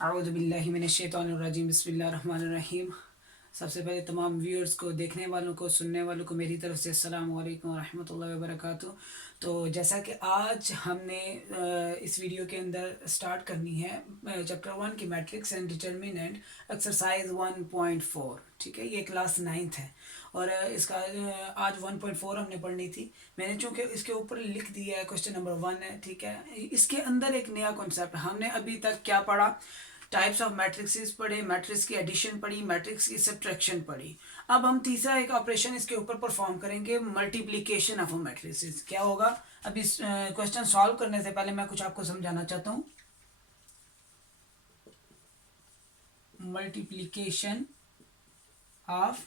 आऊज़ुबिल्लाहिमिनश्शैतानिर्रजीम बिस्मिल्लाहिर्रहमानिर्रहीम। सबसे पहले तमाम व्यूअर्स को, देखने वालों को, सुनने वालों को मेरी तरफ से अस्सलामु अलैकुम रहमतुल्लाहि व बरकातुहू। तो जैसा कि आज हमने इस वीडियो के अंदर स्टार्ट करनी है चैप्टर 1 की मैट्रिक्स एंड डिटर्मिनेंट एक्सरसाइज 1.4। ठीक है, ये क्लास 9th है और इसका आज 1.4 हमने पढ़नी थी। मैंने चूँकि इसके ऊपर लिख दिया है, क्वेश्चन नंबर 1 है। ठीक है, इसके अंदर एक नया कॉन्सेप्ट हमने अभी तक क्या पढ़ा, टाइप्स ऑफ मैट्रिक्सेस पढ़े, मैट्रिक्स की एडिशन पढ़ी, मैट्रिक्स की सब्ट्रैक्शन पढ़ी। अब हम तीसरा एक ऑपरेशन इसके ऊपर परफॉर्म करेंगे, मल्टीप्लिकेशन ऑफ मैट्रिक्सेस। क्या होगा, अब इस क्वेश्चन सॉल्व करने से पहले मैं कुछ आपको समझाना चाहता हूँ। Multiplication of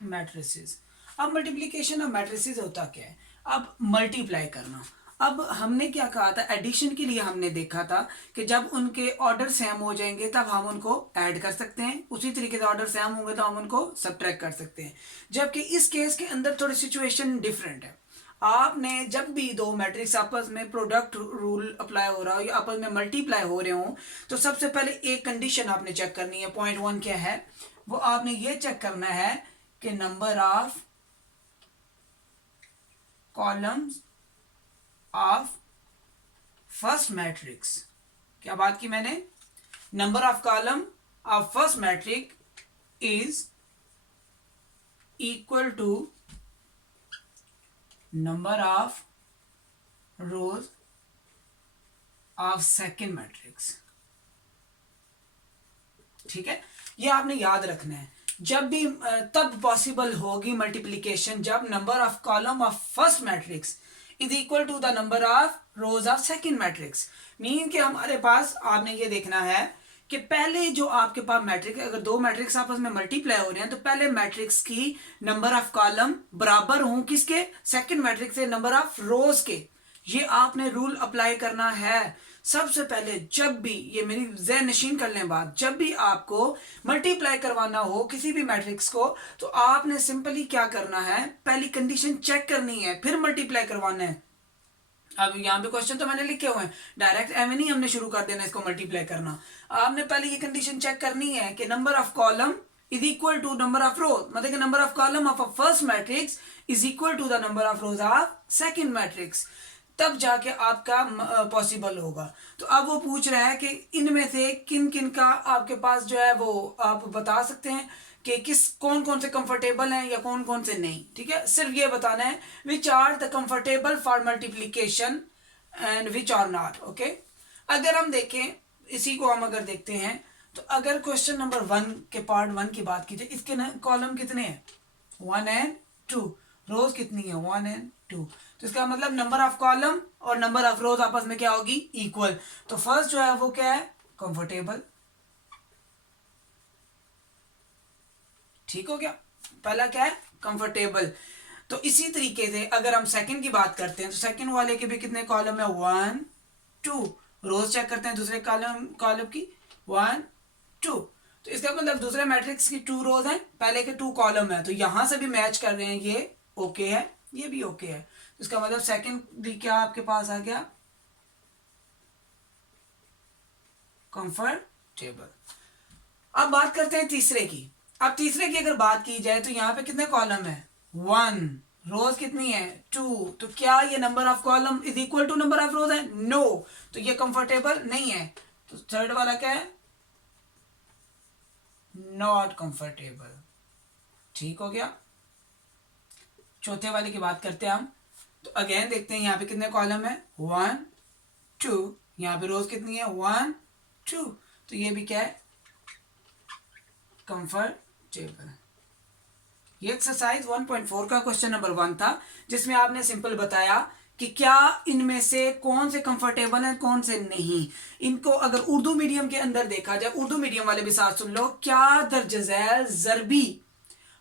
matrices. अब मल्टीप्लिकेशन ऑफ मैट्रिसेस होता क्या है, अब मल्टीप्लाई करना। अब हमने क्या कहा था, एडिशन के लिए हमने देखा था कि जब उनके ऑर्डर सेम हो जाएंगे तब हम उनको ऐड कर सकते हैं, उसी तरीके से ऑर्डर सेम होंगे तो हम उनको सब्ट्रैक्ट कर सकते हैं। जबकि इस केस के अंदर थोड़ी सिचुएशन डिफरेंट है। आपने जब भी दो मैट्रिक्स आपस में प्रोडक्ट रूल अप्लाई हो रहा हो या आपस में मल्टीप्लाई हो रहे हो, तो सबसे पहले एक कंडीशन आपने चेक करनी है। पॉइंट 1 क्या है, वो आपने ये चेक करना है कि number of columns of first matrix. क्या बात की मैंने, number of column of first matrix is equal to number of rows of second matrix. ठीक है, ये आपने याद रखना है। जब भी तब पॉसिबल होगी मल्टीप्लिकेशन जब number of column of first matrix is equal to the number of rows of second matrix. Mean कि हमारे पास आपने ये देखना है कि पहले जो आपके पास मैट्रिक्स, अगर दो मैट्रिक्स आपस में मल्टीप्लाई हो रहे हैं तो पहले मैट्रिक्स की नंबर ऑफ कॉलम बराबर हों किसके, सेकेंड मैट्रिक्स से नंबर ऑफ रोज के। ये आपने रूल अप्लाई करना है सबसे पहले। जब भी, ये मेरी ज़हन नशीन कर लें बात, जब भी आपको मल्टीप्लाई करवाना हो किसी भी मैट्रिक्स को तो आपने सिंपली क्या करना है, पहली कंडीशन चेक करनी है, फिर मल्टीप्लाई करवाना है। अब यहाँ पे क्वेश्चन तो मैंने लिखे हुए हैं, डायरेक्ट एम नहीं हमने शुरू कर देना इसको मल्टीप्लाई करना। आपने पहले ये कंडीशन चेक करनी है कि number of column is equal to number of rows, मतलब कि number of column of a first matrix is equal to the number of rows of second matrix, तब जाके आपका पॉसिबल होगा। तो अब वो पूछ रहा है कि इनमें से किन किन का आपके पास जो है वो आप बता सकते हैं कि किस कौन कौन से कंफर्टेबल हैं या कौन कौन से नहीं। ठीक है, सिर्फ ये बताना है which are the comfortable for multiplication and which are not. Okay, अगर हम देखें, इसी को हम अगर देखते हैं तो अगर क्वेश्चन नंबर 1 के पार्ट 1 की बात की जाए, इसके कॉलम कितने हैं, 1 एंड 2, रोज कितनी है, 1 एंड 2। तो इसका मतलब नंबर ऑफ कॉलम और नंबर ऑफ रोज आपस में क्या होगी, इक्वल। तो फर्स्ट जो है वो क्या है, कंफर्टेबल। ठीक हो गया, पहला क्या है, कंफर्टेबल। तो इसी तरीके से अगर हम सेकंड की बात करते हैं तो सेकंड वाले के भी कितने कॉलम है, 1 2। रोज चेक करते हैं दूसरे कॉलम की, 1 2। तो इसका मतलब दूसरे मैट्रिक्स की 2 रोज हैं, पहले के 2 कॉलम है, तो यहां से भी मैच कर रहे हैं, ये ओके है, ये भी ओके है। तो इसका मतलब सेकंड भी क्या आपके पास आ गया, कंफर्टेबल। अब बात करते हैं तीसरे की। अब तीसरे की अगर बात की जाए तो यहाँ पे कितने कॉलम है, 1, रोज कितनी है, 2। तो क्या ये number of column is equal to number of rows है, नो। तो ये कंफर्टेबल नहीं है। तो थर्ड वाला क्या है, नॉट कंफर्टेबल। ठीक हो गया। चौथे वाले की बात करते हैं हम, तो अगेन देखते हैं यहाँ पे कितने कॉलम है, 1 2। यहाँ पे रोज कितनी है, 1 2। तो ये भी क्या है, कंफर्टेबल। ये एक्सरसाइज 1.4 का क्वेश्चन नंबर 1 था, जिसमें आपने सिंपल बताया कि क्या इनमें से कौन से कंफर्टेबल हैं कौन से नहीं। इनको अगर उर्दू मीडियम के अंदर देखा जाए, उर्दू मीडियम वाले भी साथ सुन लो, क्या दर्ज झैल ज़रबी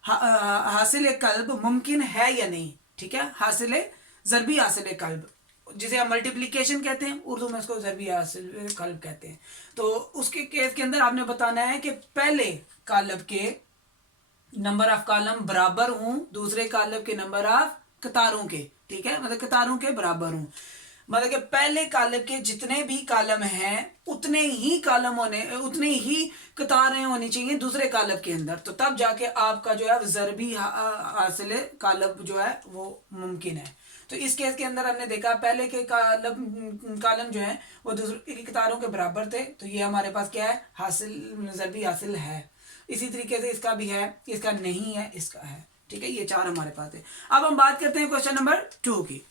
हासिल कल्ब मुमकिन है या नहीं। ठीक है, हासिल ज़रबी हासिल कल्ब, जिसे हम मल्टीप्लिकेशन कहते हैं, उर्दू में उसको ज़रबी हासिल कल्ब कहते हैं। तो उसके केस के अंदर आपने बताना है कि पहले कालब के नंबर ऑफ कॉलम बराबर हूं दूसरे कालब के नंबर ऑफ कतारों के। ठीक है, मतलब कतारों के बराबर हूं। मतलब कि पहले कॉलम के जितने भी कॉलम हैं उतने ही उतने ही कतारें होनी चाहिए दूसरे कॉलम के अंदर, तो तब जाके आपका जो है ज़रबी हासिल कॉलम जो है वो मुमकिन है। तो इस केस के अंदर हमने देखा पहले के कॉलम जो है वो दूसरे की कतारों के बराबर थे, तो ये हमारे पास क्या है, हासिल ज़रबी हासिल है। इसी तरीके से इसका भी है, इसका नहीं है, इसका है। ठीक है, ये चार हमारे पास है। अब हम बात करते हैं क्वेश्चन नंबर 2 की।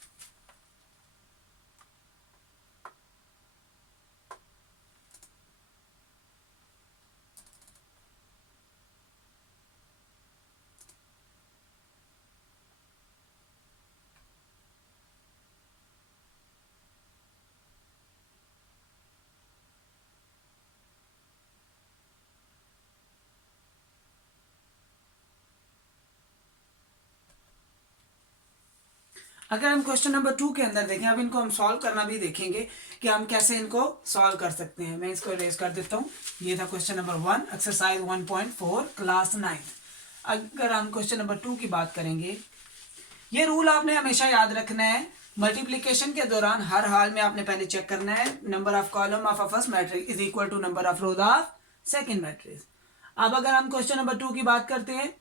अगर हम क्वेश्चन नंबर 2 के अंदर देखें, अब इनको हम सॉल्व करना भी देखेंगे कि हम कैसे इनको सॉल्व कर सकते हैं। मैं इसको रेज कर देता हूँ। ये था क्वेश्चन नंबर 1, एक्सरसाइज 1.4 क्लास 9। अगर हम क्वेश्चन नंबर 2 की बात करेंगे, ये रूल आपने हमेशा याद रखना है। मल्टीप्लीकेशन के दौरान हर हाल में आपने पहले चेक करना है number of column of a first matrix is equal to number of rows of second matrix. अब अगर हम क्वेश्चन नंबर 2 की बात करते हैं,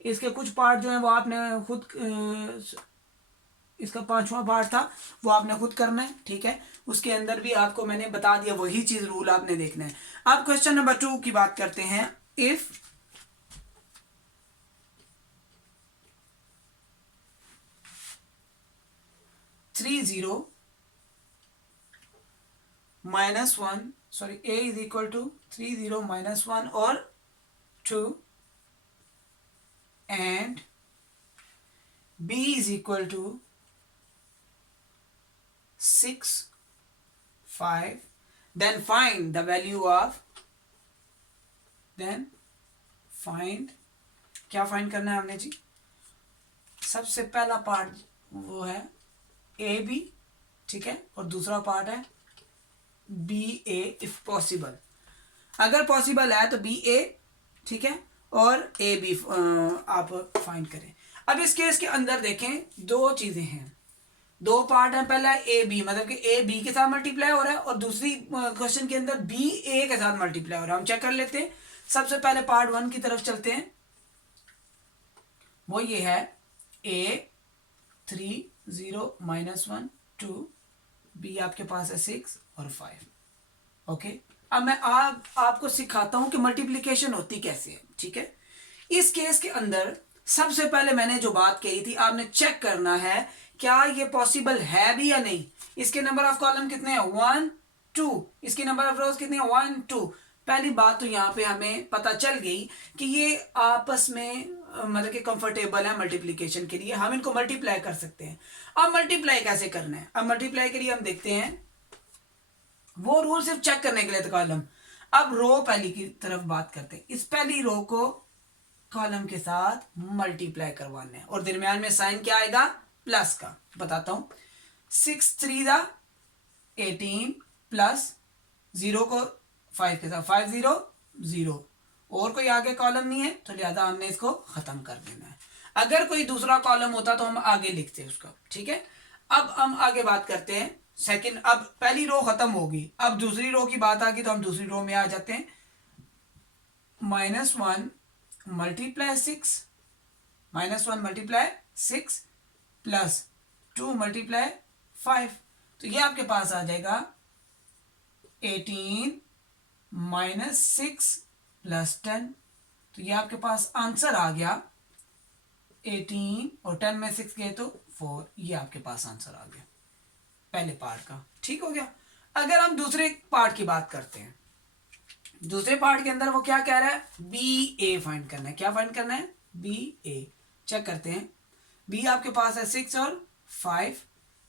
इसके कुछ पार्ट जो है वो आपने खुद, इसका 5वां पार्ट था वो आपने खुद करना है। ठीक है, उसके अंदर भी आपको मैंने बता दिया, वही चीज रूल आपने देखना है। अब क्वेश्चन नंबर 2 की बात करते हैं। If 30 minus 1, sorry, a is equal to 30 minus 1 or 2 and b is equal to 6, 5, then find the value of, then find, क्या फाइंड करना है हमने जी? सबसे पहला पार्ट वो है ए बी, ठीक है, और दूसरा पार्ट है बी ए इफ पॉसिबल। अगर पॉसिबल है तो बी ए, ठीक है, और ए बी आप फाइंड करें। अब इस केस के अंदर देखें, दो चीजें हैं, दो पार्ट हैं। पहला ए बी, मतलब कि ए बी के साथ मल्टीप्लाई हो रहा है, और दूसरी क्वेश्चन के अंदर बी ए के साथ मल्टीप्लाई हो रहा है। हम चेक कर लेते हैं। सबसे पहले पार्ट 1 की तरफ चलते हैं। वो ये है ए 30 minus 1 2, बी आपके पास है 6 और 5। ओके, अब मैं आपको सिखाता हूं कि मल्टीप्लिकेशन होती कैसे है। ठीक है, इस केस के अंदर सबसे पहले मैंने जो बात कही थी, आपने चेक करना है क्या ये पॉसिबल है भी या नहीं। इसके नंबर ऑफ कॉलम कितने हैं? 1 2। इसके नंबर ऑफ रोज कितने हैं? 1 2। पहली बात तो यहाँ पे हमें पता चल गई कि ये आपस में मतलब कि कंफर्टेबल है मल्टीप्लिकेशन के लिए, हम इनको मल्टीप्लाई कर सकते हैं। अब मल्टीप्लाई कैसे करना है? अब मल्टीप्लाई के लिए हम देखते हैं, वो रूल सिर्फ चेक करने के लिए था कॉलम। अब रो पहली की तरफ बात करते हैं। इस पहली रो को कॉलम के साथ मल्टीप्लाई करवाना है, और दरमियान में साइन क्या आएगा? प्लस का। बताता हूं, 6 3 18 प्लस 0 को 5 के साथ 5 0 0, और कोई आगे कॉलम नहीं है तो लिहाजा हमने इसको खत्म कर देना है। अगर कोई दूसरा कॉलम होता तो हम आगे लिखते उसका। ठीक है, अब हम आगे बात करते हैं सेकंड। अब पहली रो खत्म होगी, अब दूसरी रो की बात आ गई तो हम दूसरी रो में आ जाते हैं। -1 मल्टीप्लाई 6, -1 मल्टीप्लाई 6 प्लस 2 मल्टीप्लाई 5, तो ये आपके पास आ जाएगा 18 -6 प्लस 10, तो ये आपके पास आंसर आ गया 18, और 10 में 6 गए तो 4, ये आपके पास आंसर आ गया पहले पार्ट का। ठीक हो गया। अगर हम दूसरे पार्ट की बात करते हैं, दूसरे पार्ट के अंदर वो क्या कह रहा है? बी ए फाइंड करना है। क्या फाइंड करना है? बी ए। चेक करते हैं, बी आपके पास है 6 और 5,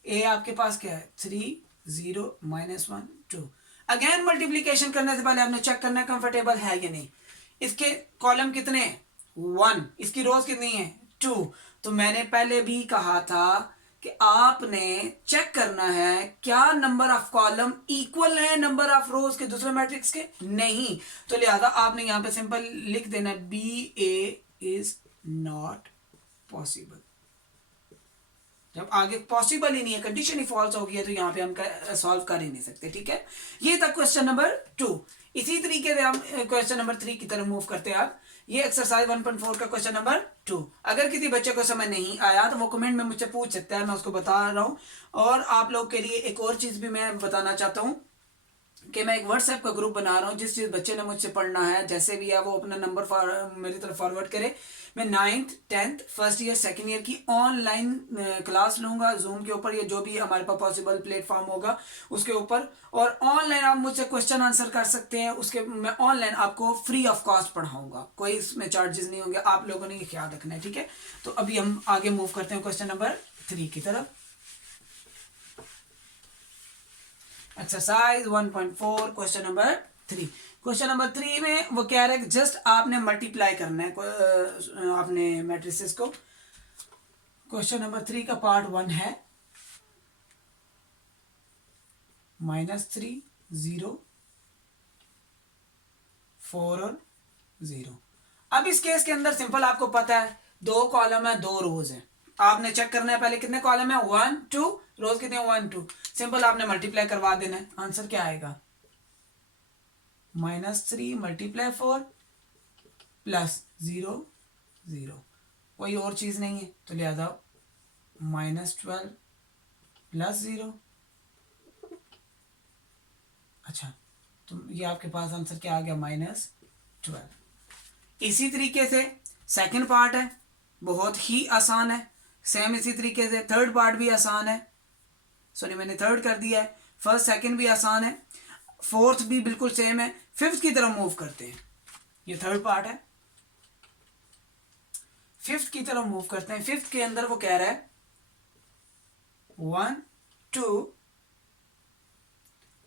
ए आपके पास क्या है? 3 0 -1 2। अगेन मल्टीप्लीकेशन करने से पहले आपने चेक करना है कंफर्टेबल है या नहीं। इसके कॉलम कितने हैं? 1। इसकी रोज कितनी है? 2। तो मैंने पहले भी कहा था कि आपने चेक करना है क्या नंबर ऑफ कॉलम इक्वल है नंबर ऑफ रोज के दूसरे मैट्रिक्स के? नहीं, तो लिहाजा आपने यहां पे सिंपल लिख देना B A is not possible. जब आगे पॉसिबल ही नहीं है, कंडीशन ही फॉल्स हो गई है, तो यहाँ पे हम सॉल्व कर ही नहीं सकते। ठीक है, ये था क्वेश्चन नंबर 2। इसी तरीके से हम क्वेश्चन नंबर 3 की तरफ मूव करते हैं। आप ये एक्सरसाइज 1.4 का क्वेश्चन नंबर 2। अगर किसी बच्चे को समझ नहीं आया तो वो कमेंट में मुझसे पूछ सकता है, मैं उसको बता रहा हूँ। और आप लोग के लिए एक और चीज भी मैं बताना चाहता हूँ कि मैं एक व्हाट्सएप का ग्रुप बना रहा हूँ। जिस चीज बच्चे ने मुझसे पढ़ना है, जैसे भी है, वो अपना नंबर मेरी तरफ फॉरवर्ड करे। मैं 9th 10th first year second year की ऑनलाइन क्लास लूंगा जूम के ऊपर, या जो भी हमारे पास पॉसिबल प्लेटफॉर्म होगा उसके ऊपर। और ऑनलाइन आप मुझसे क्वेश्चन आंसर कर सकते हैं, उसके मैं ऑनलाइन आपको फ्री ऑफ कॉस्ट पढ़ाऊंगा, कोई इसमें चार्जेस नहीं होंगे। आप लोगों ने ये ख्याल रखना है। ठीक है, तो अभी हम आगे मूव करते हैं क्वेश्चन नंबर 3 की तरफ। Exercise 1.4 question number 3। Question number 3 में वो कह रहे हैं कि जस्ट आपने मल्टीप्लाई करना है आपने मैट्रिसेस को। क्वेश्चन नंबर 3 का पार्ट 1 है -3 0 4 और 0। अब इस केस के अंदर सिंपल, आपको पता है 2 कॉलम है 2 रोज है। आपने चेक करना है पहले कितने कॉलम है, 1 2, रोज कितने 1 2। सिंपल आपने मल्टीप्लाई करवा देना है। आंसर क्या आएगा, -3 मल्टीप्लाई 4 प्लस 0 0। कोई और चीज नहीं है, तो लिहाजा -12 प्लस 0। अच्छा, तो ये आपके पास आंसर क्या आ गया, -12। इसी तरीके से सेकंड पार्ट है, बहुत ही आसान है। सेम इसी तरीके से थर्ड पार्ट भी आसान है। सॉरी, मैंने थर्ड कर दिया है। फर्स्ट सेकंड भी आसान है, फोर्थ भी बिल्कुल सेम है। फिफ्थ की तरफ मूव करते हैं। ये थर्ड पार्ट है, फिफ्थ की तरफ मूव करते हैं। फिफ्थ के अंदर वो कह रहा है 1 2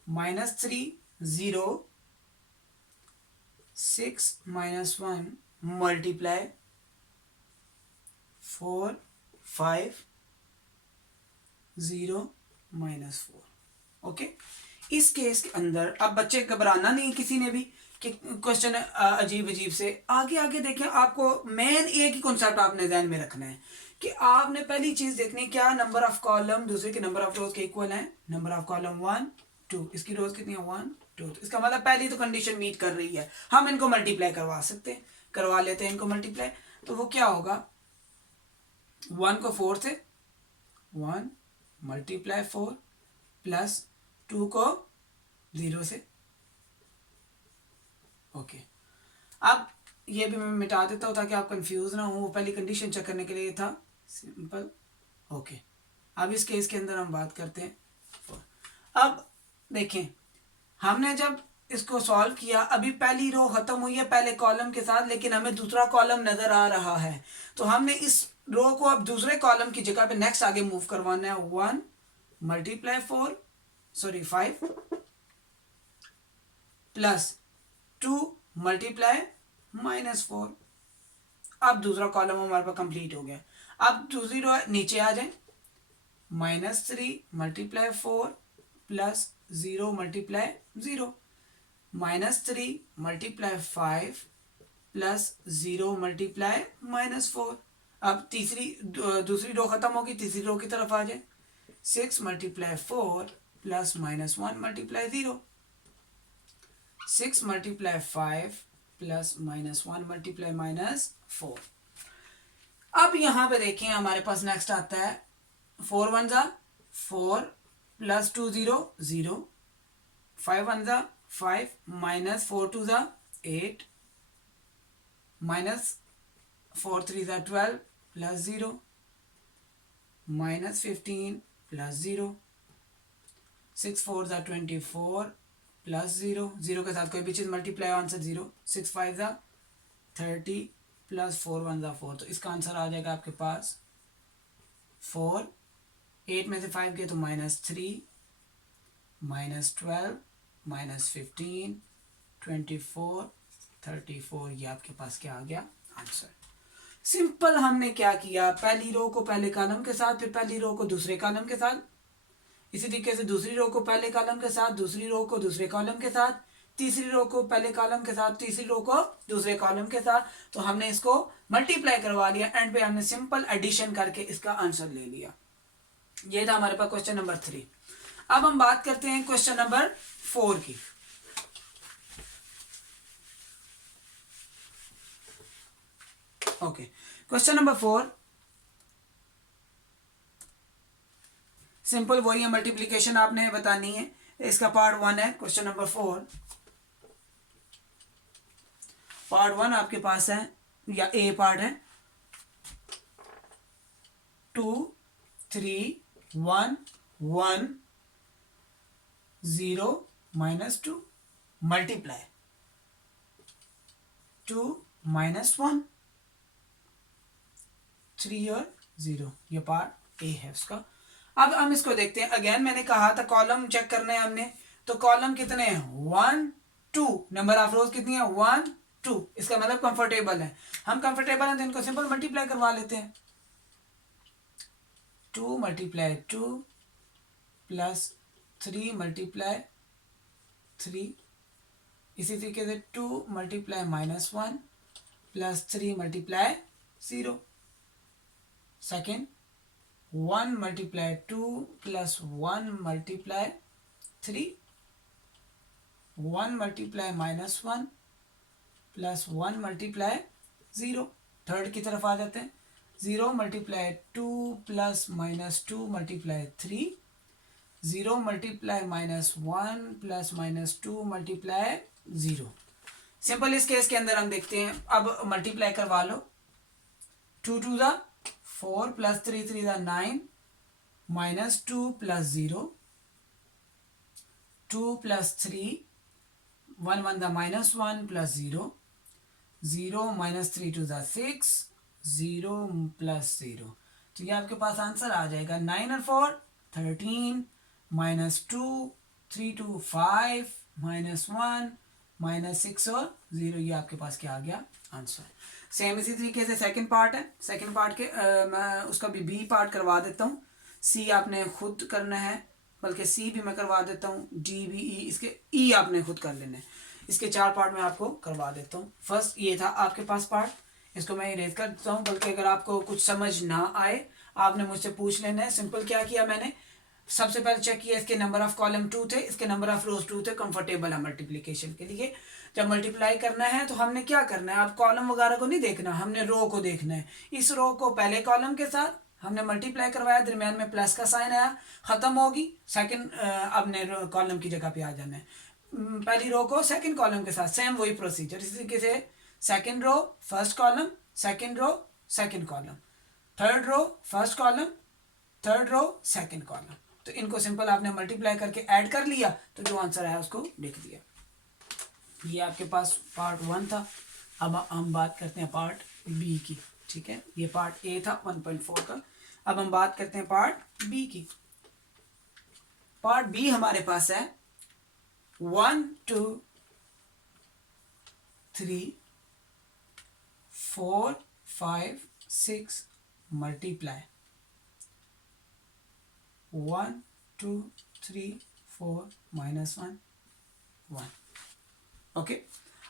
-3 0 6 -1 मल्टीप्लाई 4 5 0 -4। ओके, इस केस के अंदर अब बच्चे घबराना नहीं किसी ने भी कि क्वेश्चन अजीब अजीब से। आगे आगे देखें, आपको मेन एक ही कॉन्सेप्ट आपने ध्यान में रखना है कि आपने पहली चीज देखनी, क्या नंबर ऑफ कॉलम दूसरे के नंबर ऑफ रोज के इक्वल है। नंबर ऑफ कॉलम 1 2, इसकी रोज कितनी है 1 2, तो इसका मतलब पहली तो कंडीशन मीट कर रही है। हम इनको मल्टीप्लाई करवा सकते हैं, करवा लेते हैं इनको मल्टीप्लाई। तो वो क्या होगा, 1 को 4 से 1 मल्टीप्लाई 4 प्लस 2 को 0 से। ओके, अब ये भी मैं मिटा देता हूँ ताकि आप कंफ्यूज ना हो। वो पहली कंडीशन चेक करने के लिए था, सिंपल। ओके, अब इस केस के अंदर हम बात करते हैं। अब देखें, हमने जब इसको सॉल्व किया, अभी पहली रो खत्म हुई है पहले कॉलम के साथ, लेकिन हमें दूसरा कॉलम नजर आ रहा है। तो हमने इस रो को अब दूसरे कॉलम की जगह पे नेक्स्ट आगे मूव करवाना है। 1 मल्टीप्लाई 5 प्लस 2 मल्टीप्लाई -4। अब दूसरा कॉलम हमारे पास कंप्लीट हो गया। अब दूसरी रो नीचे आ जाए, -3 multiply 4 plus 0 multiply 0, -3 multiply 5 plus 0 multiply -4। अब दूसरी रो खत्म होगी, तीसरी रो की तरफ आ जाए। 6 multiply 4 plus -1 multiply 0, 6 multiply 5 plus -1 multiply -4। अब यहां पे देखें, हमारे पास नेक्स्ट आता है 4 1 जा 4 प्लस 2 0 0, 5 1 जा 5 -4 2 जा 8, -4 3 जा 12 प्लस 0, -15 प्लस 0, 6 4 जा 24 प्लस 0, 0 के साथ कोई भी चीज मल्टीप्लाई, आंसर 0, 6 5 जा 30 प्लस 4 1 जा 4। तो इसका आंसर आ जाएगा आपके पास 4। 8 में से 5 गए तो -3, -12, -15, 24, 34। ये आपके पास क्या आ गया आंसर। सिंपल हमने क्या किया, पहली रो को पहले कॉलम के साथ, फिर पहली रो को दूसरे कॉलम के साथ, इसी तरीके से दूसरी रो को पहले कॉलम के साथ, दूसरी रो को दूसरे कॉलम के साथ, तीसरी रो को पहले कॉलम के साथ, तीसरी रो को दूसरे कॉलम के साथ। तो हमने इसको मल्टीप्लाई करवा लिया, एंड पे हमने सिंपल एडिशन करके इसका आंसर ले लिया। ये था हमारे पास क्वेश्चन नंबर 3। अब हम बात करते हैं क्वेश्चन नंबर 4 की। ओके, क्वेश्चन नंबर 4 सिंपल वही है, मल्टीप्लीकेशन आपने बतानी है। इसका पार्ट 1 है क्वेश्चन नंबर 4। पार्ट 1 आपके पास है, या ए पार्ट है, 2 3 1 1 0 -2 मल्टीप्लाई 2 -1 3 और 0। ये पार्ट ए है उसका। अब हम इसको देखते हैं। अगेन मैंने कहा था कॉलम चेक करने हैं हमने, तो कॉलम कितने हैं 1 2, नंबर ऑफ रोज कितनी है 1 2, इसका मतलब कंफर्टेबल है। हम कंफर्टेबल हैं तो इनको सिंपल मल्टीप्लाई करवा लेते हैं। 2 × 2 प्लस 3 × 3, इसी तरीके से 2 × -1 plus 3 × 0। Second 1 × 2 plus 1 × 3, 1 × -1 plus 1 × 0। Third की तरफ आ जाते हैं। 0 × 2 प्लस -2 × 3, 0 × -1 प्लस -2 × 0। सिंपल इस केस के अंदर हम देखते हैं। अब मल्टीप्लाई करवा लो। 2 2 ज़ा 4 प्लस 3 3 ज़ा 9 -2 प्लस 0, 2 प्लस 3 1 1 ज़ा -1 प्लस 0, 0 -3 2 ज़ा 6, 0 प्लस 0। तो ये आपके पास आंसर आ जाएगा 9 और 4 13 -2 3 2 5 -1 -6 और 0। ये आपके पास क्या आ गया आंसर। सेम इसी तरीके से सेकंड पार्ट है। सेकंड पार्ट के मैं उसका भी बी पार्ट करवा देता हूँ। सी आपने खुद करना है, बल्कि सी भी मैं करवा देता हूँ। डी बी ई, इसके ई आपने खुद कर लेना है। इसके 4 पार्ट मैं आपको करवा देता हूँ। फर्स्ट ये था आपके पास पार्ट, इसको मैं इरेज कर देता हूँ। बल्कि अगर आपको कुछ समझ ना आए आपने मुझसे पूछ लेना है। सिंपल क्या किया मैंने, सबसे पहले चेक किया इसके नंबर ऑफ कॉलम 2 थे, इसके नंबर ऑफ रोज 2 थे, कंफर्टेबल है मल्टीप्लिकेशन के लिए। जब मल्टीप्लाई करना है तो हमने क्या करना है, आप कॉलम वगैरह को नहीं देखना, हमने रो को देखना है। इस रो को पहले कॉलम के साथ हमने मल्टीप्लाई करवाया, दरमियान में प्लस का साइन आया, खत्म होगी। सेकंड अपने कॉलम की जगह पे आ जाना है। पहली रो को सेकंड कॉलम के साथ सेम वही प्रोसीजर। इसी तरीके से second row first column, second row second column, third row first column, third row second column. तो इनको सिंपल आपने मल्टीप्लाई करके ऐड कर लिया तो जो आंसर आया उसको लिख दिया। ये आपके पास पार्ट 1 था। अब हम बात करते हैं पार्ट बी की। ठीक है, ये पार्ट ए था 1.4 का। अब हम बात करते हैं पार्ट बी की। पार्ट बी हमारे पास है 1 2 3 4 5 6 मल्टीप्लाई 1 2 3 4 -1 1। ओके,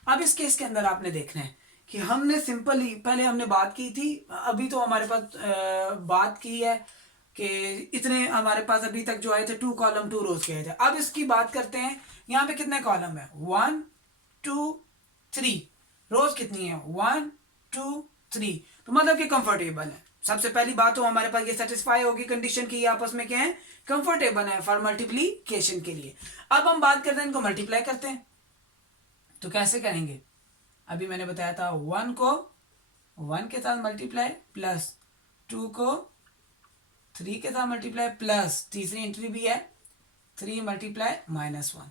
अब इस केस के अंदर आपने देखना है कि हमने सिंपली पहले हमने बात की थी। अभी तो हमारे पास बात की है कि इतने हमारे पास अभी तक जो आए थे 2 कॉलम 2 रोज के आए थे। अब इसकी बात करते हैं, यहाँ पे कितने कॉलम है 1 2 3, रोज कितनी है 1 2 3, तो मतलब कि कंफर्टेबल है। सबसे पहली बात तो हमारे पास ये सेटिस्फाई होगी कंडीशन की, आपस में क्या है कंफर्टेबल है फॉर मल्टीप्लीकेशन के लिए। अब हम बात करते हैं इनको मल्टीप्लाई करते हैं, तो कैसे करेंगे। अभी मैंने बताया था 1 को 1 के साथ मल्टीप्लाई, प्लस 2 को 3 के साथ मल्टीप्लाई, प्लस तीसरी एंट्री भी है 3 मल्टीप्लाई -1।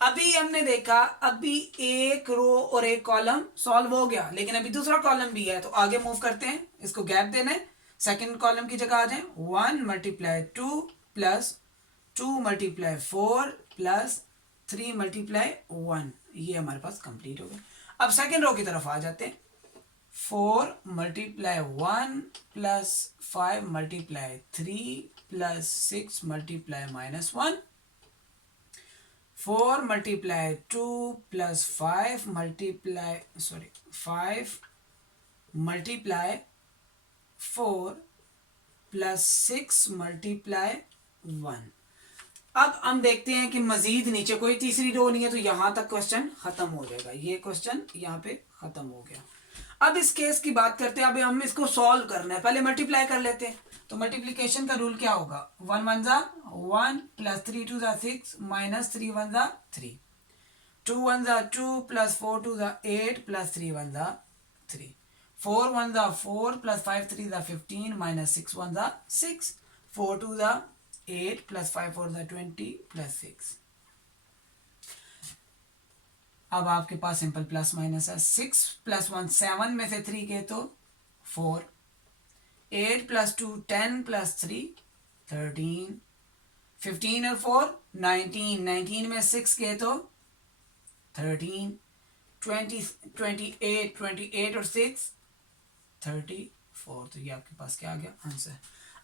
अभी हमने देखा अभी एक रो और एक कॉलम सॉल्व हो गया, लेकिन अभी दूसरा कॉलम भी है, तो आगे मूव करते हैं। इसको गैप देना है, सेकंड कॉलम की जगह आ जाए। 1 × 2 प्लस 2 × 4 प्लस 3 × 1। ये हमारे पास कंप्लीट हो गया। अब सेकंड रो की तरफ आ जाते हैं। 4 × 1 plus 5 × 3 plus 6 × -1, 4 × 2 plus 5 × 4 4 plus 6 multiply 1। अब हम देखते हैं कि मजीद नीचे कोई तीसरी रो नहीं है, तो यहां तक क्वेश्चन खत्म हो जाएगा। ये क्वेश्चन यहाँ पे खत्म हो गया। अब इस केस की बात करते हैं। अब हम इसको सॉल्व करना है, पहले मल्टीप्लाई कर लेते हैं। तो मल्टीप्लीकेशन का रूल क्या होगा, 1 1 जा 1 प्लस 3 2 जा 6 माइनस 3 1 जा 3, 2 1 जा 2 प्लस 4 2 जा 8 प्लस 3 1 जा 3, 4 1 जा 4 प्लस 5 3 जा 15 माइनस 6 1 जा 6, 4 2 जा 8 प्लस 5 4 जा 20 प्लस 6। अब आपके पास सिंपल प्लस माइनस है। 6 प्लस 1 7 में से 3 के तो 4, 8 प्लस 2 10 प्लस 3 13, 15 और 4 19, 19 में 6 के तो 13, 20 28, 28 और 6 34। तो ये आपके पास क्या आ गया आंसर।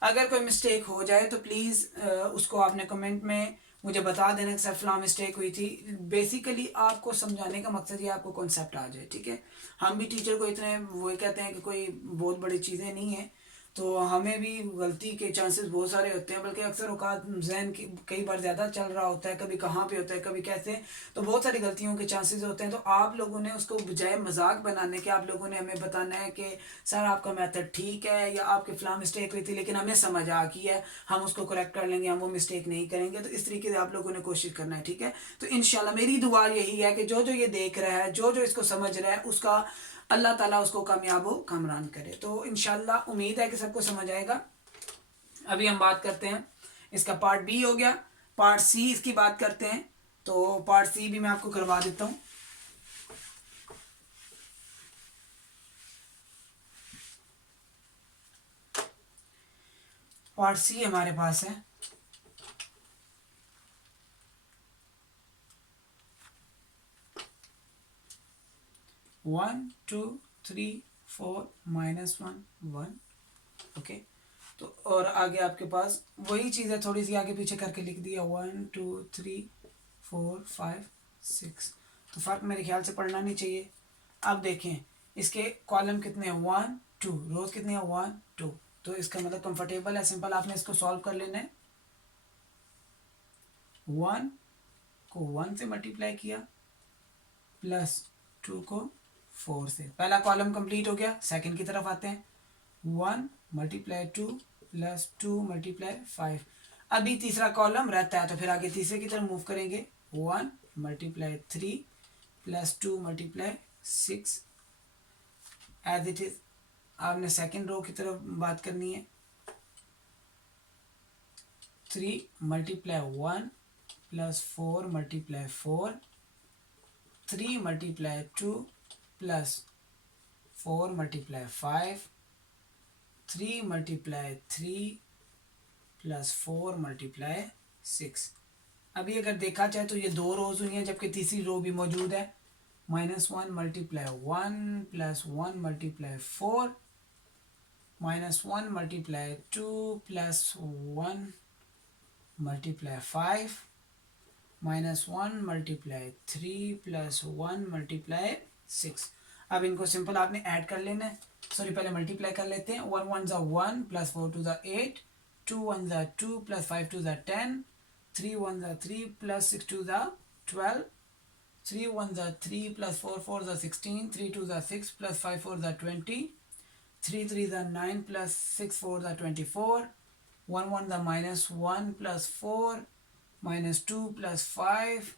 अगर कोई मिस्टेक हो जाए तो प्लीज़ उसको आपने कमेंट में मुझे बता देना कि सर फलां मिस्टेक हुई थी। बेसिकली आपको समझाने का मकसद ये आपको कॉन्सेप्ट आ जाए, ठीक है। हम भी टीचर को इतने वो कहते हैं कि कोई बहुत बड़ी चीज़ें नहीं है, तो हमें भी गलती के चांसेस बहुत सारे होते हैं, बल्कि अक्सर औकात जहन कई बार ज़्यादा चल रहा होता है, कभी कहाँ पे होता है कभी कैसे, तो बहुत सारी गलतियों के चांसेस होते हैं। तो आप लोगों ने उसको बजाय मजाक बनाने के आप लोगों ने हमें बताना है कि सर आपका मेथड ठीक है या आपके फलां मिस्टेक हुई थी लेकिन हमें समझ आ गई है, हम उसको करेक्ट कर लेंगे, हम वो मिस्टेक नहीं करेंगे। तो इस तरीके से आप लोगों ने कोशिश करना है, ठीक है। तो इंशाल्लाह मेरी दुआ यही है कि जो जो ये देख रहा है, जो जो इसको समझ रहा है, उसका अल्लाह ताला उसको कामयाब कामरान करे। तो इंशाल्लाह उम्मीद है कि सबको समझ आएगा। अभी हम बात करते हैं, इसका पार्ट बी हो गया, पार्ट सी इसकी बात करते हैं। तो पार्ट सी भी मैं आपको करवा देता हूँ। पार्ट सी हमारे पास है, one two three four minus one one, okay. तो और आगे आपके पास वही चीज़ है, थोड़ी सी आगे पीछे करके लिख दिया, 1 2 3 4 5 6। तो फर्क मेरे ख्याल से पढ़ना नहीं चाहिए। अब देखें इसके कॉलम कितने हैं, 1 2, रोज कितने हैं 1 2। तो इसका मतलब कंफर्टेबल है, सिंपल आपने इसको सॉल्व कर लेना है। 1 को 1 से मल्टीप्लाई किया प्लस 2 को 4 से, पहला कॉलम कंप्लीट हो गया। सेकंड की तरफ आते हैं, 1 मल्टीप्लाई 2 प्लस 2 मल्टीप्लाई 5। अभी तीसरा कॉलम रहता है, तो फिर आगे तीसरे की तरफ मूव करेंगे, 1 multiply 3 plus 2 multiply 6 as it is. आपने सेकंड रो की तरफ बात करनी है, 3 multiply 1 plus 4 multiply 4, 3 multiply 2 plus 4 multiply 5, 3 multiply 3 plus 4 multiply 6। अभी अगर देखा जाए तो ये दो रोज हुई हैं, जबकि तीसरी रो भी मौजूद है। -1 multiply 1 plus 1 multiply 4, -1 multiply 2 plus 1 multiply 5, -1 multiply 3 plus 1 multiply 6। अब इनको सिंपल आपने ऐड कर लेना है, सॉरी पहले मल्टीप्लाई कर लेते हैं। 1 1 ज़ा 1 प्लस 4 2 ज़ा 8, 2 1 ज़ा 2 प्लस 5 2 ज़ा 10, 3 1 ज़ा 3 प्लस 6 2 ज़ा 12, 3 1 ज़ा 3 प्लस 4 4 ज़ा 16, 3 2 ज़ा 6 प्लस 5 4 ज़ा 20, 3 3 ज़ा 9 प्लस 6 4 ज़ा 24, 1 1 ज़ा -1 प्लस 4 -2 प्लस 5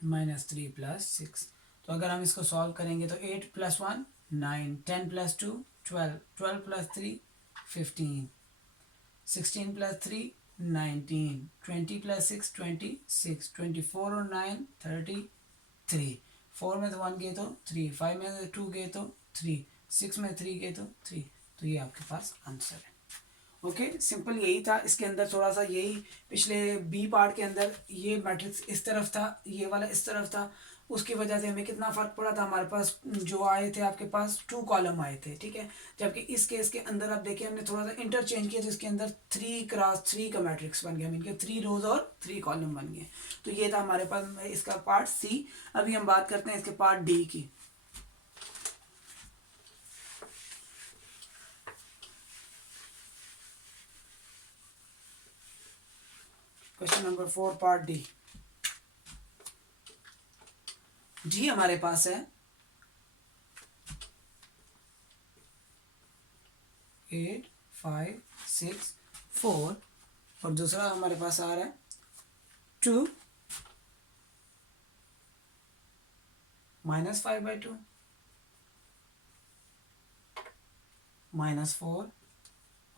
-3 प्लस 6। तो अगर हम इसको सॉल्व करेंगे तो 8 plus 1 9, 10 plus 2 12, 12 plus 3 15, 16 plus 3 19, 20 plus 6 26, 24 और 9 33, 4 में से 1 गए तो 3, 5 में से 2 गए तो 3, 6 में 3 गए तो 3। तो ये आपके पास आंसर है। ओके सिंपल यही था। इसके अंदर थोड़ा सा यही पिछले बी पार्ट के अंदर ये मैट्रिक्स इस तरफ था, ये वाला इस तरफ था, उसकी वजह से हमें कितना फ़र्क पड़ा था। हमारे पास जो आए थे आपके पास 2 कॉलम आए थे, ठीक है। जबकि इस केस के अंदर आप देखिए हमने थोड़ा सा इंटरचेंज किया, तो इसके अंदर 3 क्रॉस 3 का मैट्रिक्स बन गया, इनके 3 रोज और 3 कॉलम बन गए। तो ये था हमारे पास इसका पार्ट सी। अभी हम बात करते हैं इसके पार्ट डी की। Question number 4 part D. जी हमारे पास है 8 5 6 4 और दूसरा हमारे पास आ रहा है 2 -5/2 -4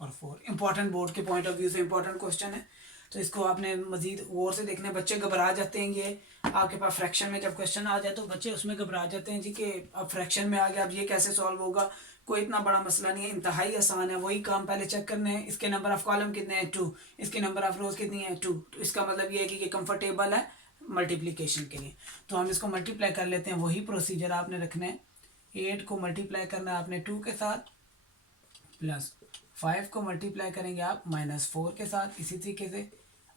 और 4। इंपॉर्टेंट बोर्ड के पॉइंट ऑफ व्यू से इंपॉर्टेंट क्वेश्चन है, तो इसको आपने मजीद गौर से देखना है। बच्चे घबरा जाते हैं, ये आपके पास फ्रैक्शन में जब क्वेश्चन आ जाए तो बच्चे उसमें घबरा जाते हैं जी कि अब फ्रैक्शन में आ गया, अब ये कैसे सॉल्व होगा। कोई इतना बड़ा मसला नहीं है, इंतहाई आसान है। वही काम पहले चेक करने हैं, इसके नंबर ऑफ कॉलम कितने हैं 2, इसके नंबर ऑफ रोज कितनी है 2, तो इसका मतलब ये है कि ये कंफर्टेबल है मल्टीप्लिकेशन के लिए। तो हम इसको मल्टीप्लाई कर लेते हैं, वही प्रोसीजर आपने रखना है। 8 को मल्टीप्लाई करना है आपने 2 के साथ, प्लस 5 को मल्टीप्लाई करेंगे आप -4 के साथ। इसी तरीके से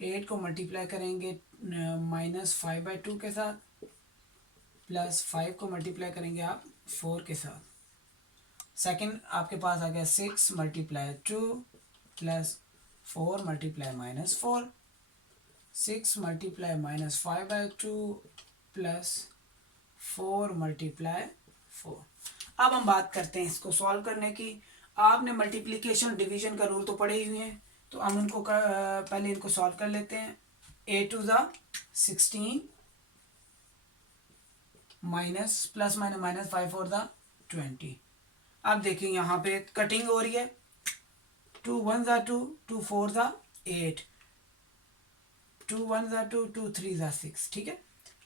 8 को मल्टीप्लाई करेंगे -5/2 के साथ, प्लस 5 को मल्टीप्लाई करेंगे आप 4 के साथ। सेकंड आपके पास आ गया 6 × 2 प्लस 4 × -4, 6 × -5/2 प्लस 4 × 4। अब हम बात करते हैं इसको सॉल्व करने की। आपने मल्टीप्लिकेशन डिवीजन का रूल तो पढ़े ही हुए हैं, तो हम उनको पहले इनको सॉल्व कर लेते हैं। 8 2 16 माइनस प्लस माइनस -5 4 20। अब देखिए यहाँ पे कटिंग हो रही है, 2 1 2, 2 4 8, 2 1 2, 2 3 6। ठीक है,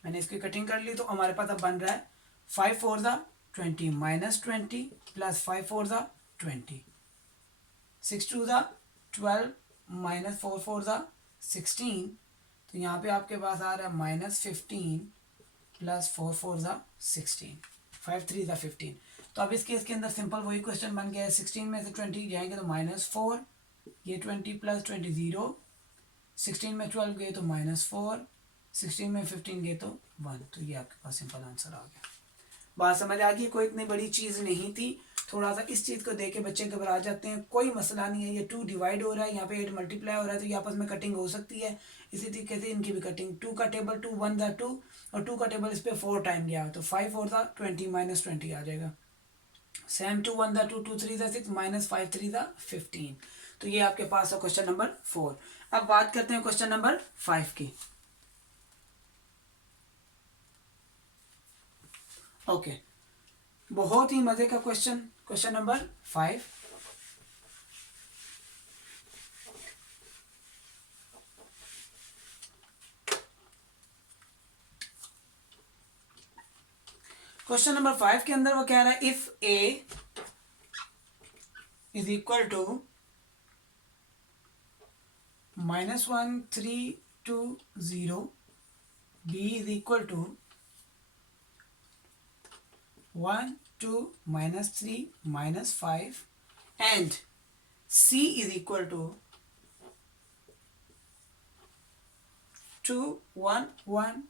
मैंने इसकी कटिंग कर ली, तो हमारे पास अब बन रहा है 5 4 20 -20 प्लस 5 4 20, 6 2 12 -4 4 16। तो यहाँ पे आपके पास आ रहा है -15 प्लस 4 4 16, 5 3 15। तो अब इस केस के अंदर सिंपल वही क्वेश्चन बन गया है। 16 में से 20 जाएंगे तो -4, ये 20 प्लस 20 0, 16 में 12 गए तो -4, 16 में 15 गए तो 1। तो ये आपके पास सिंपल आंसर आ गया। बात समझ आ गई, कोई इतनी बड़ी चीज़ नहीं थी। थोड़ा सा इस चीज़ को देख के बच्चे घबरा जाते हैं, कोई मसला नहीं है। ये 2 डिवाइड हो रहा है, यहाँ पे 8 मल्टीप्लाई हो रहा है, तो ये आपस में कटिंग हो सकती है। इसी तरीके से इनकी भी कटिंग, 2 का टेबल 2 1 2 और 2 का टेबल इस पर 4 टाइम गया, तो 5 4 20 -20 आ जाएगा। सेम 2 1 2, 2 3 6 -5 3 15। तो ये आपके पास है क्वेश्चन नंबर 4। अब बात करते हैं क्वेश्चन नंबर 5 की। ओके, बहुत ही मजे का question, question number 5। Question number 5 के अंदर वो कह रहा है if A is equal to -1 3 2 0, B is equal to 1 2 -3 -5 and C is equal to 2 1 1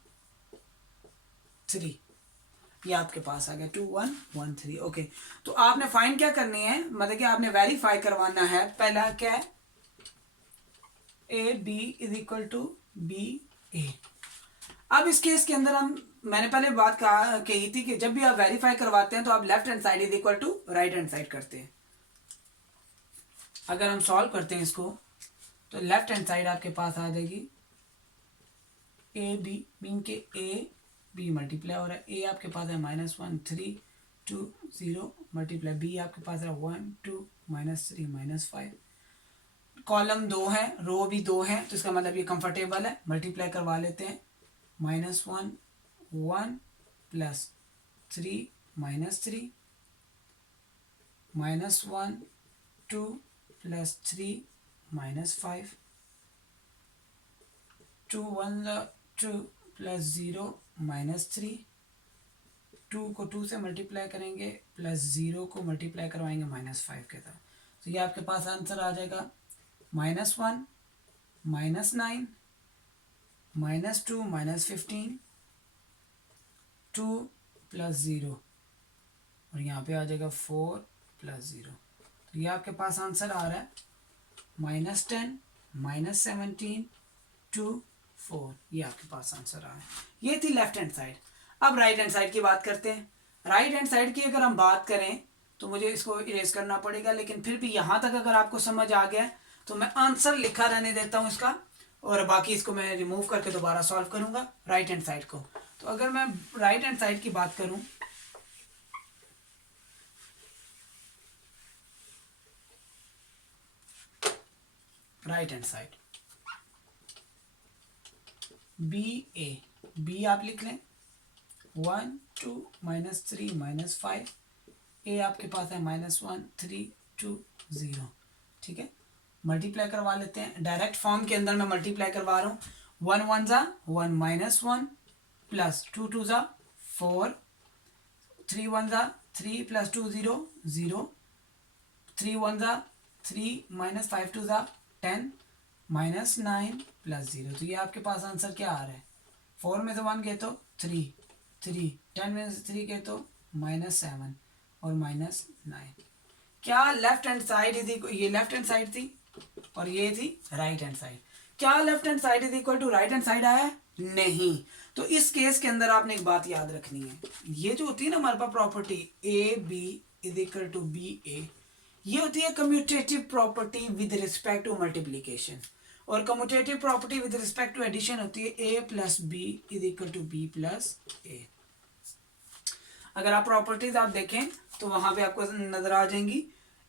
3। ये आपके पास आ गया 2 1 1 3। ओके, तो आपने फाइंड क्या करनी है, मतलब कि आपने वेरीफाई करवाना है। पहला क्या है, A B is equal to B A. अब इस केस के अंदर मैंने पहले बात कही थी कि जब भी आप वेरीफाई करवाते हैं तो आप left hand side is equal to right hand side करते हैं। अगर हम सॉल्व करते हैं इसको तो लेफ्ट हैंड साइड आपके पास आ जाएगी ए बी, मीन के ए बी मल्टीप्लाई हो रहा है। ए आपके पास है -1 3 2 0 मल्टीप्लाई, बी आपके पास है 1 2 -3 -5। कॉलम 2 है, रो भी 2 है, तो इसका मतलब ये कंफर्टेबल है। मल्टीप्लाई करवा लेते हैं, -1 1 प्लस 3 -3 -1 2 प्लस 3 -5, 2 1 2 प्लस 0 -3, 2 को 2 से मल्टीप्लाई करेंगे प्लस 0 को मल्टीप्लाई करवाएंगे -5 के साथ। तो ये आपके पास आंसर आ जाएगा -1 -9 -2 -15 2 प्लस 0 और यहाँ पे आ जाएगा 4 प्लस 0। तो ये आपके पास आंसर आ रहा है -10 -17 2 4, ये आपके पास आंसर आया। ये थी लेफ्ट हैंड साइड। अब राइट हैंड साइड की बात करते हैं। राइट हैंड साइड की अगर हम बात करें तो मुझे इसको इरेज करना पड़ेगा, लेकिन फिर भी यहाँ तक अगर आपको समझ आ गया तो मैं आंसर लिखा रहने देता हूँ इसका, और बाकी इसको मैं रिमूव करके दोबारा सॉल्व करूँगा राइट हैंड साइड को। तो अगर मैं राइट हैंड साइड की बात करूँ, राइट हैंड साइड बी आप लिख लें 1 2 -3 -5, ए आपके पास है -1 3 2 0, ठीक है। मल्टीप्लाई करवा लेते हैं, डायरेक्ट फॉर्म के अंदर मैं मल्टीप्लाई करवा रहा हूँ। 1 1 ज़ा 1 -1 प्लस 2 2 ज़ा 4, 3 1 ज़ा 3 प्लस 2 0 0, 3 1 ज़ा 3 -5 2 ज़ा 10 -9 प्लस 0। तो ये आपके पास आंसर क्या आ रहा है? 4 में से 1 गए तो 3 3, 10 में से 3 गए तो -7 और -9। क्या left hand side is equal, ये लेफ्ट हैंड साइड थी और ये थी राइट हैंड साइड, क्या left hand side is equal to right hand side आया? नहीं। तो इस केस के अंदर आपने एक बात याद रखनी है, ये जो होती है ना हमारे पास property A B is equal to B A, ये होती है commutative property with respect to multiplication, और commutative property with respect to addition होती है A plus B is equal to B plus A. अगर आप प्रॉपर्टीज आप देखें तो वहां पे आपको नजर आ जाएंगी,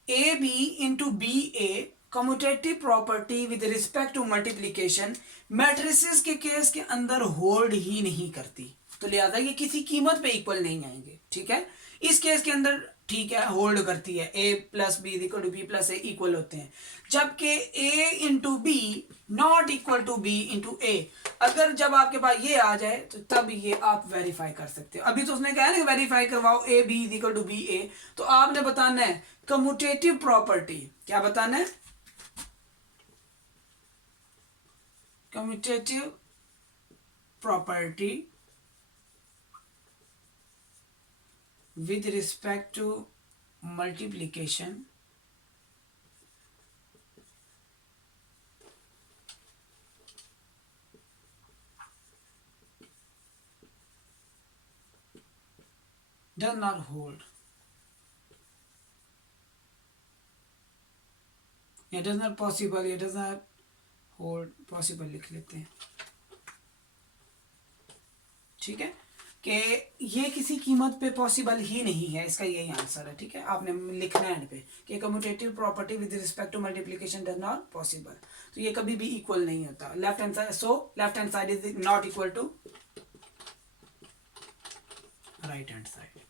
A B into B A commutative property with respect to multiplication matrices के केस के अंदर होल्ड ही नहीं करती, तो लिहाजा ये किसी कीमत पे इक्वल नहीं आएंगे, ठीक है। इस केस के अंदर ठीक है होल्ड करती है, A plus B equal to B plus A equal होते हैं, जबकि A into B not equal to B into A, अगर जब आपके पास ये आ जाए तो तब ये आप वेरीफाई कर सकते हो। अभी तो उसने कहा ना वेरीफाई करवाओ A B equal to B A, तो आपने बताना है कम्यूटेटिव प्रॉपर्टी, क्या बताना है? Commutative property with respect to multiplication does not hold, it does not possible, it does not hold possible लिख लेते हैं, ठीक है, कि ये किसी कीमत पे पॉसिबल ही नहीं है, इसका यही आंसर है, ठीक है। आपने लिखना है एंड पे कि commutative property with respect to multiplication does not possible, तो ये कभी भी इक्वल नहीं होता left hand side, so left hand side is not equal to right hand side,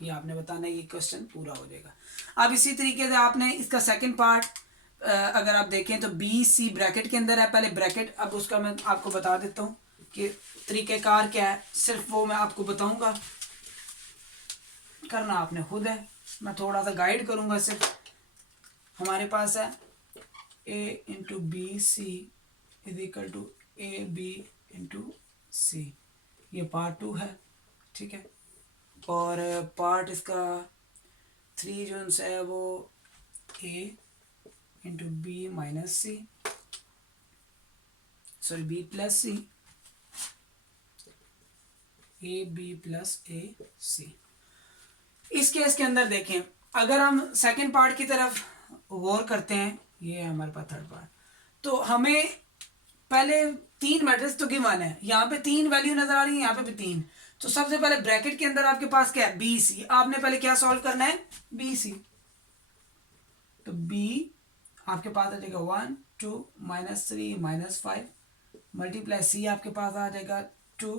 ये आपने बताना है, ये क्वेश्चन पूरा हो जाएगा। अब इसी तरीके से आपने इसका सेकंड पार्ट अगर आप देखें तो बी सी ब्रैकेट के अंदर है, पहले ब्रैकेट, अब उसका मैं आपको बता देता हूँ कि तरीक़ेकार क्या है, सिर्फ वो मैं आपको बताऊंगा, करना आपने खुद है, मैं थोड़ा सा गाइड करूंगा सिर्फ। हमारे पास है A into B C is equal to A B into C, ये पार्ट 2 है, ठीक है, और पार्ट इसका 3 जो है वो A into B minus C, sorry B plus C, A B plus A C. इस केस के अंदर देखें, अगर हम सेकंड पार्ट की तरफ गौर करते हैं, ये है हमारे पास थर्ड पार्ट, तो हमें पहले 3 मैट्रिक्स तो गिवन है, यहाँ पे 3 वैल्यू नजर आ रही है, यहाँ पे भी 3, तो सबसे पहले ब्रैकेट के अंदर आपके पास क्या है? बी सी, आपने पहले क्या सॉल्व करना है? बी सी, तो बी आपके पास आ जाएगा 1 2 -3 -5 मल्टीप्लाई सी आपके पास आ जाएगा 2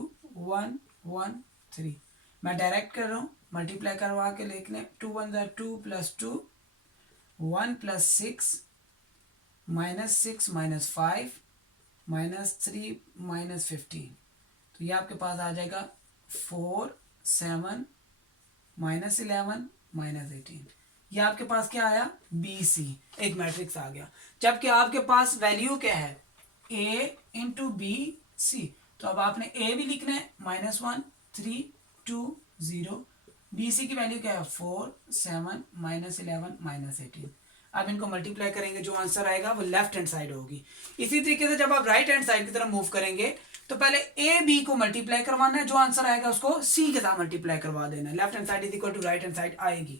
1 1 3, मैं डायरेक्ट कर रहा हूँ, मल्टीप्लाई करवा के लिख लें, 2 1 2 प्लस 2 1 प्लस 6 -6 -5 -3 -15, तो ये आपके पास आ जाएगा 4 7 -11 -18, ये आपके पास क्या आया? बी सी, एक मैट्रिक्स आ गया, जबकि आपके पास वैल्यू क्या है? ए इंटू बी सी, तो अब आपने ए भी लिखना है -1 3 2 0, बी सी की वैल्यू क्या है? 4 7 -11 -18, अब इनको मल्टीप्लाई करेंगे, जो आंसर आएगा वो लेफ्ट हैंड साइड होगी। इसी तरीके से जब आप राइट हैंड साइड की तरफ मूव करेंगे तो पहले ए बी को मल्टीप्लाई करवाना है, जो आंसर आएगा उसको सी के साथ मल्टीप्लाई करवा देना है। Left hand side is equal to right hand side आएगी।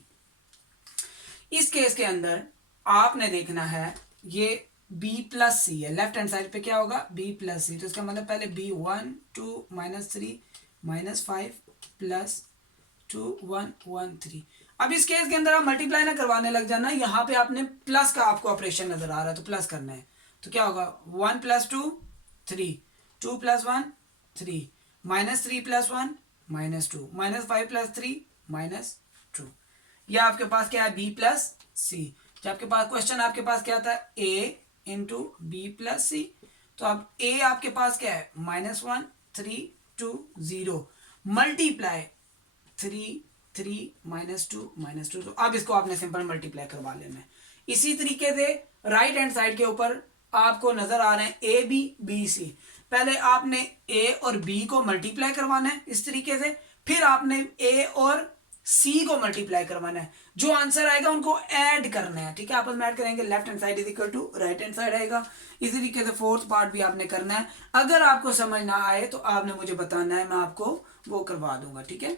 इस केस के अंदर आपने देखना है ये b प्लस सी है, लेफ्ट हैंड साइड पे क्या होगा b प्लस सी, तो इसका मतलब पहले b 1 2 -3 -5 प्लस 2 1 1 3। अब इस केस के अंदर आप मल्टीप्लाई ना करवाने लग जाना, यहाँ पे आपने प्लस का आपको ऑपरेशन नजर आ रहा है तो प्लस करना है। तो क्या होगा 1 + 2 3 2 + 1 3 -3 + 1 -2 -5 + 3 -2। या आपके पास क्या है b प्लस सी। जब आपके पास क्वेश्चन आपके पास क्या था a इंटू बी प्लस सी, तो अब a आपके पास क्या है -1 3 2 0 मल्टीप्लाई 3 3 -2 -2। तो अब इसको आपने सिंपल मल्टीप्लाई करवा लेना है। इसी तरीके से राइट हैंड साइड के ऊपर आपको नजर आ रहे हैं ए बी बी सी। पहले आपने a और b को मल्टीप्लाई करवाना है इस तरीके से, फिर आपने a और c को मल्टीप्लाई करवाना है, जो आंसर आएगा उनको ऐड करना है। ठीक है, आपस में ऐड करेंगे, left hand side is equal to right hand side आएगा। इसी तरीके से फोर्थ पार्ट भी आपने करना है। अगर आपको समझ ना आए तो आपने मुझे बताना है, मैं आपको वो करवा दूंगा। ठीक है,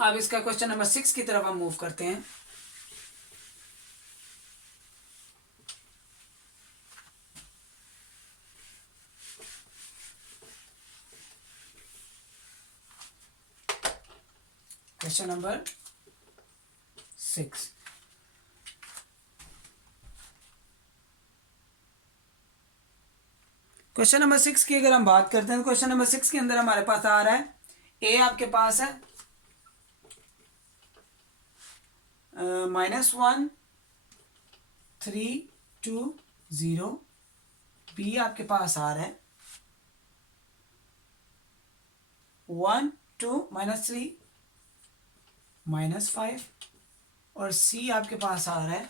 अब इसका क्वेश्चन नंबर 6 की तरफ हम मूव करते हैं। Question number 6। क्वेश्चन नंबर 6 की अगर हम बात करते हैं तो क्वेश्चन नंबर 6 के अंदर हमारे पास आ रहा है ए आपके पास है -1 3 2 0, बी आपके पास आ रहा है 1 2 -3 -5, और सी आपके पास आ रहा है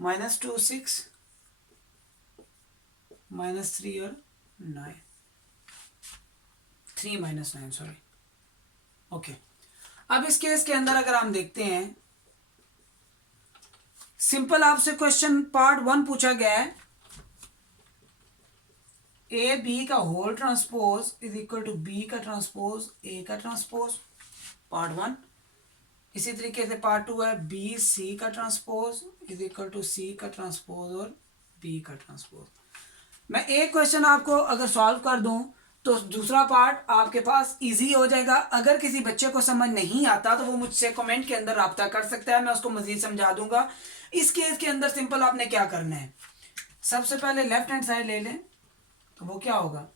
-2 6 -3 और 9 3 -9 सॉरी। ओके, अब इस केस के अंदर अगर हम देखते हैं, सिंपल आपसे क्वेश्चन पार्ट 1 पूछा गया है ए बी का whole transpose is equal to B का ट्रांसपोज ए का ट्रांसपोज, पार्ट 1। इसी तरीके से पार्ट 2 है बी सी का ट्रांसपोज इज इक्वल टू सी का ट्रांसपोज और बी का ट्रांसपोज। मैं एक क्वेश्चन आपको अगर सॉल्व कर दूं तो दूसरा पार्ट आपके पास इजी हो जाएगा। अगर किसी बच्चे को समझ नहीं आता तो वो मुझसे कमेंट के अंदर राब्ता कर सकता है, मैं उसको मजीद समझा दूंगा। इस केस के अंदर सिंपल आपने क्या करना है, सबसे पहले लेफ्ट हैंड साइड ले लें, तो वो क्या होगा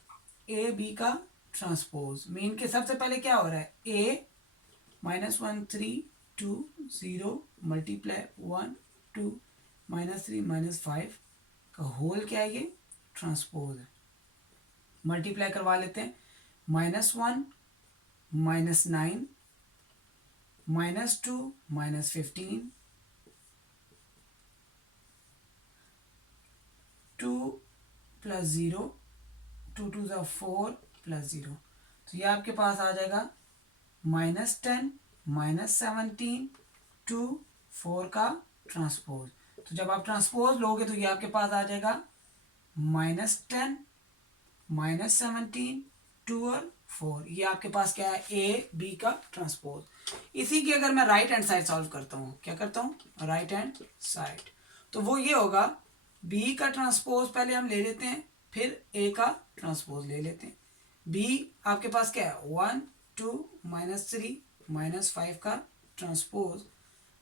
ए बी का ट्रांसपोज। मीन के सबसे पहले क्या हो रहा है ए -1 3 2 0 मल्टीप्लाई 1 2 -3 -5 का होल क्या है, ये ट्रांसपोज है। मल्टीप्लाई करवा लेते हैं, -1 -9 -2 -15 2 + 0 2 2 = 4 + 0, तो ये आपके पास आ जाएगा -10 -17 2 4 का ट्रांसपोज। तो जब आप ट्रांसपोज लोगे तो ये आपके पास आ जाएगा -10 -17 2 और 4। ये आपके पास क्या है ए बी का ट्रांसपोज। इसी की अगर मैं राइट हैंड साइड सॉल्व करता हूँ, क्या करता हूँ राइट हैंड साइड, तो वो ये होगा बी का ट्रांसपोज पहले हम ले लेते हैं, फिर ए का ट्रांसपोज ले लेते हैं। बी आपके पास क्या है 1 2 -3 -5 का ट्रांसपोज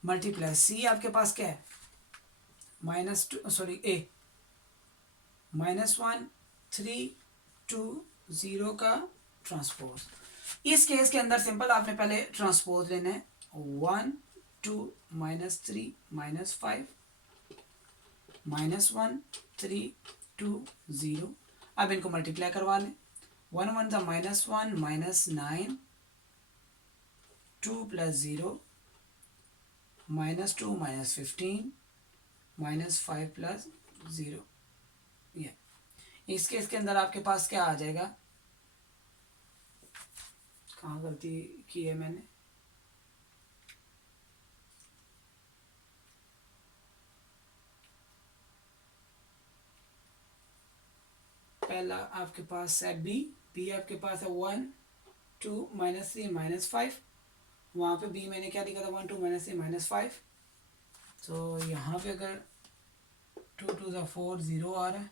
मल्टीप्लाई सी आपके पास क्या है -2 सॉरी ए -1 3 2 0 का ट्रांसपोज। इस केस के अंदर सिंपल आपने पहले ट्रांसपोज लेना है 1 2 -3 -5 -1 3 2 0। अब इनको मल्टीप्लाई करवा लें, 1 1 = -1 -9 2 + 0 -2 -15 -5 + 0। ये इस केस के अंदर आपके पास क्या आ जाएगा, कहाँ गलती की है मैंने, पहला आपके पास है बी आपके पास है 1 2 -3 -5, वहाँ पे बी मैंने क्या लिखा था 1 2 -3 -5, तो यहाँ पे अगर 2 2 4 0 आ रहा है।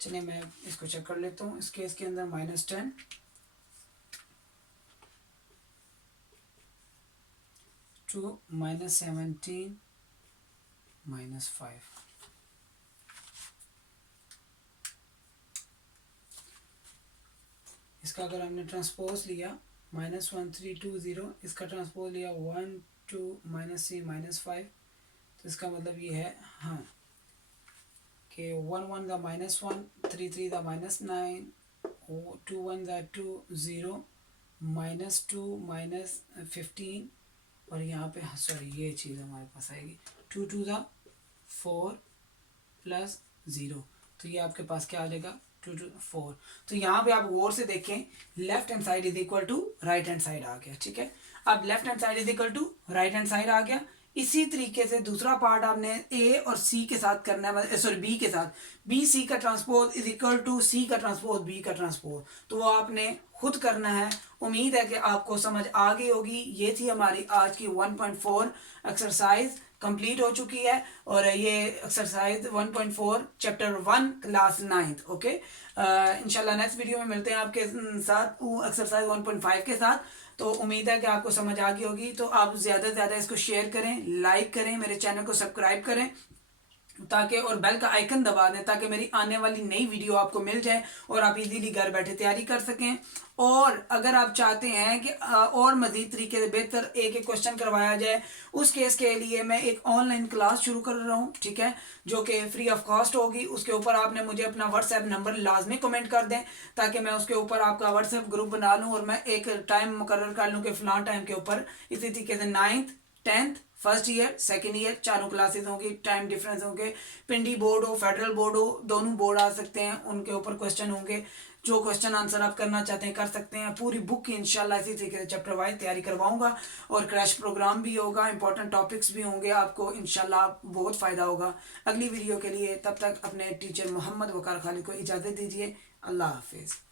चलिए मैं इसको चेक कर लेता हूँ। इस केस के अंदर -10 2 -17 -5, इसका अगर हमने ट्रांसपोज लिया -1320, इसका ट्रांसपोज लिया 1 2 -3 -5, तो इसका मतलब ये है हाँ कि 1 1 द -1 3 3 द -9 2 1 द 2 0 -2 -15, और यहाँ पे सॉरी ये चीज़ हमारे पास आएगी 2 2 द 4 +0, तो ये आपके पास क्या आ जाएगा 2 2 4। तो यहाँ पे आप गौर से देखें, left hand side is equal to right hand side आ गया। ठीक है, अब left hand side is equal to right hand side आ गया। इसी तरीके से दूसरा पार्ट आपने ए और सी के साथ करना है, सॉरी बी के साथ, बी सी का ट्रांसपोज इज इक्वल टू सी का ट्रांसपोज बी का ट्रांसपोज, तो वो आपने खुद करना है। उम्मीद है कि आपको समझ आ गई होगी। ये थी हमारी आज की 1.4 एक्सरसाइज, कंप्लीट हो चुकी है, और ये exercise 1.4 chapter 1 class 9th। Okay, इंशाल्लाह नेक्स्ट वीडियो में मिलते हैं आपके साथ एक्सरसाइज 1.5 के साथ। तो उम्मीद है कि आपको समझ आ गई होगी। तो आप ज़्यादा से ज़्यादा इसको शेयर करें, लाइक करें, मेरे चैनल को सब्सक्राइब करें ताकि, और बेल का आइकन दबा दें ताकि मेरी आने वाली नई वीडियो आपको मिल जाए और आप इजीली घर बैठे तैयारी कर सकें। और अगर आप चाहते हैं कि और मज़ीद तरीके से बेहतर एक एक क्वेश्चन करवाया जाए, उस केस के लिए मैं एक ऑनलाइन क्लास शुरू कर रहा हूँ। ठीक है, जो कि फ्री ऑफ कॉस्ट होगी। उसके ऊपर आपने मुझे अपना व्हाट्सएप नंबर लाजमी कमेंट कर दें ताकि मैं उसके ऊपर आपका व्हाट्सएप ग्रुप बना लूँ और मैं एक टाइम मुकर्रर कर लूँ कि फ़लाँ टाइम के ऊपर इसी तरीके से 9th 10th first year second year चारों क्लासेस होंगी। टाइम डिफरेंस होंगे, पिंडी बोर्ड हो फेडरल बोर्ड हो, दोनों बोर्ड आ सकते हैं, उनके ऊपर क्वेश्चन होंगे। जो क्वेश्चन आंसर आप करना चाहते हैं कर सकते हैं। पूरी बुक की इंशाल्लाह इसी तरीके से चैप्टर वाइज तैयारी करवाऊंगा, और क्रैश प्रोग्राम भी होगा, इंपॉर्टेंट टॉपिक्स भी होंगे। आपको इंशाल्लाह बहुत फ़ायदा होगा। अगली वीडियो के लिए तब तक अपने टीचर मोहम्मद वकार खालिद को इजाज़त दीजिए। अल्लाह हाफिज़।